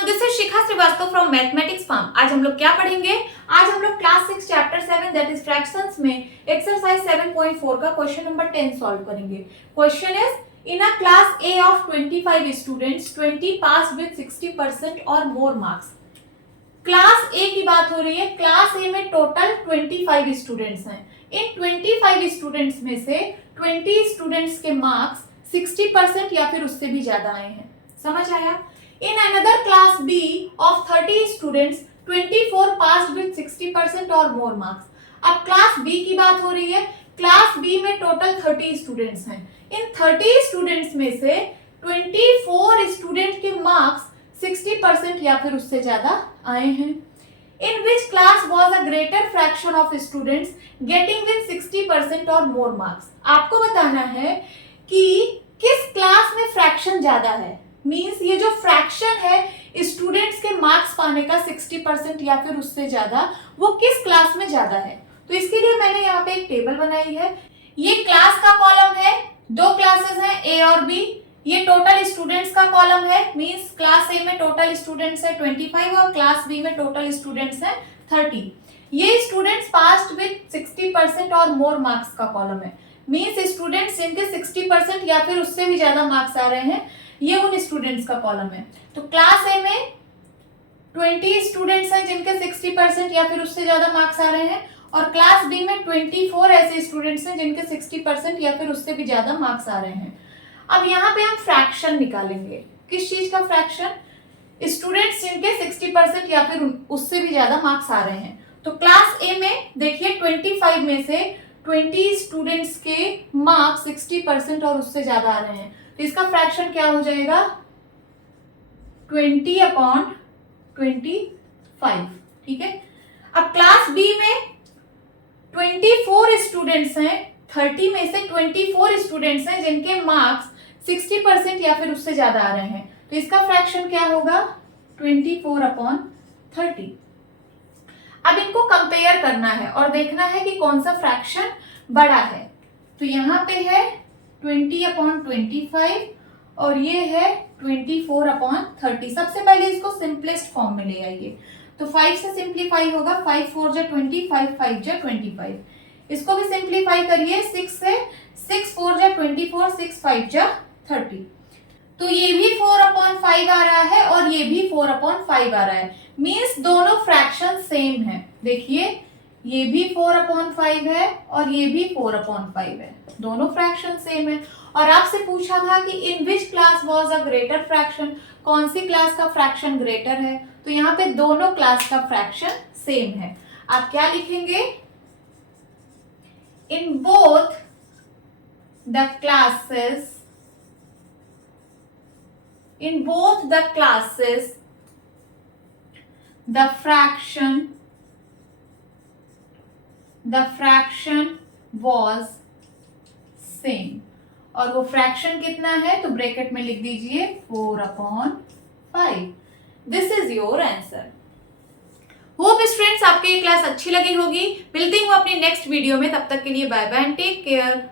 Everyone, this is Shikha Srivastava from mathematics farm. आज हम लोग क्या पढ़ेंगे? आज हम लोग class 6 chapter 7 that is fractions में एक्सरसाइज 7.4 का क्वेश्चन नंबर 10 सॉल्व करेंगे। Question is in a class a of 25 students 20 pass with 60% or more marks. Class ए की बात हो रही है। क्लास ए में टोटल 25 स्टूडेंट्स हैं। इन 25 स्टूडेंट्स में से 20 स्टूडेंट्स के मार्क्स 60% या फिर उससे भी ज्यादा आए हैं। समझ आया? In another class B of 30 students, 24 passed with 60% or more marks. अब क्लास B की बात हो रही है। क्लास B में टोटल 30 स्टूडेंट्स हैं। इन 30 स्टूडेंट्स में से 24 स्टूडेंट के मार्क्स 60% या फिर उससे ज्यादा आए हैं। In which class was a greater fraction of students getting with 60% or more marks? आपको बताना है कि किस क्लास में फ्रैक्शन ज्यादा है। मीन्स ये जो फ्रैक्शन है स्टूडेंट्स के मार्क्स पाने का 60% या फिर उससे ज्यादा, वो किस क्लास में ज्यादा है। तो इसके लिए मैंने यहाँ पे एक टेबल बनाई है। ये क्लास का कॉलम है, दो क्लासेस हैं ए और बी। ये टोटल स्टूडेंट्स का कॉलम है, मीन्स क्लास ए में टोटल स्टूडेंट्स है 25 और क्लास बी में टोटल स्टूडेंट्स है 30। ये students passed with 60% or more marks का कॉलम है, मीन्स स्टूडेंट्स जिनके 60% या फिर उससे भी ज्यादा मार्क्स आ रहे हैं, ये उन स्टूडेंट्स का कॉलम है। तो क्लास ए में 20 स्टूडेंट्स हैं जिनके 60% या फिर उससे ज्यादा मार्क्स आ रहे हैं, और क्लास बी में 24 ऐसे स्टूडेंट्स हैं जिनके 60% या फिर उससे भी ज्यादा मार्क्स आ रहे हैं। अब यहाँ पे हम फ्रैक्शन निकालेंगे। किस चीज का फ्रैक्शन? स्टूडेंट्स जिनके 60% या फिर उससे भी ज्यादा मार्क्स आ रहे हैं। तो क्लास ए में देखिए 25 में से 20 स्टूडेंट्स के मार्क्स 60% और उससे ज्यादा आ रहे हैं, तो इसका फ्रैक्शन क्या हो जाएगा? 20/25। ठीक है। अब क्लास बी में 24 स्टूडेंट्स हैं, 30 में से 24 स्टूडेंट्स हैं जिनके मार्क्स 60% या फिर उससे ज्यादा आ रहे हैं, तो इसका फ्रैक्शन क्या होगा? 24/30। अब इनको कंपेयर करना है और देखना है कि कौन सा फ्रैक्शन बड़ा है। तो यहाँ पे है 20/25 और ये है 24/30। सबसे पहले इसको सिंपलेस्ट फॉर्म में ले आइए। तो 5 से सिंप्लीफाई होगा, 5 4 जा 20, 5 5 जा 25। इसको भी सिंप्लीफाई करिए, 6 से 6 4 जा 24, 6 5 जा 30। तो ये भी 4/5 आ रहा है और ये भी 4/5 आ रहा है, मीन्स दोनों फ्रैक्शन सेम है। देखिए ये भी 4/5 है और ये भी 4/5 है, दोनों फ्रैक्शन सेम है। और आपसे पूछा था कि in which class was a greater fraction, कौन सी क्लास का फ्रैक्शन ग्रेटर है। तो यहाँ पे दोनों क्लास का फ्रैक्शन सेम है। आप क्या लिखेंगे? In both the classes, in both the classes the fraction was same. और वो फ्रैक्शन कितना है? तो ब्रैकेट में लिख दीजिए 4/5। This is your answer. Hope students आपको ये क्लास अच्छी लगी होगी। मिलती हूँ अपनी नेक्स्ट वीडियो में, तब तक के लिए bye bye and take care.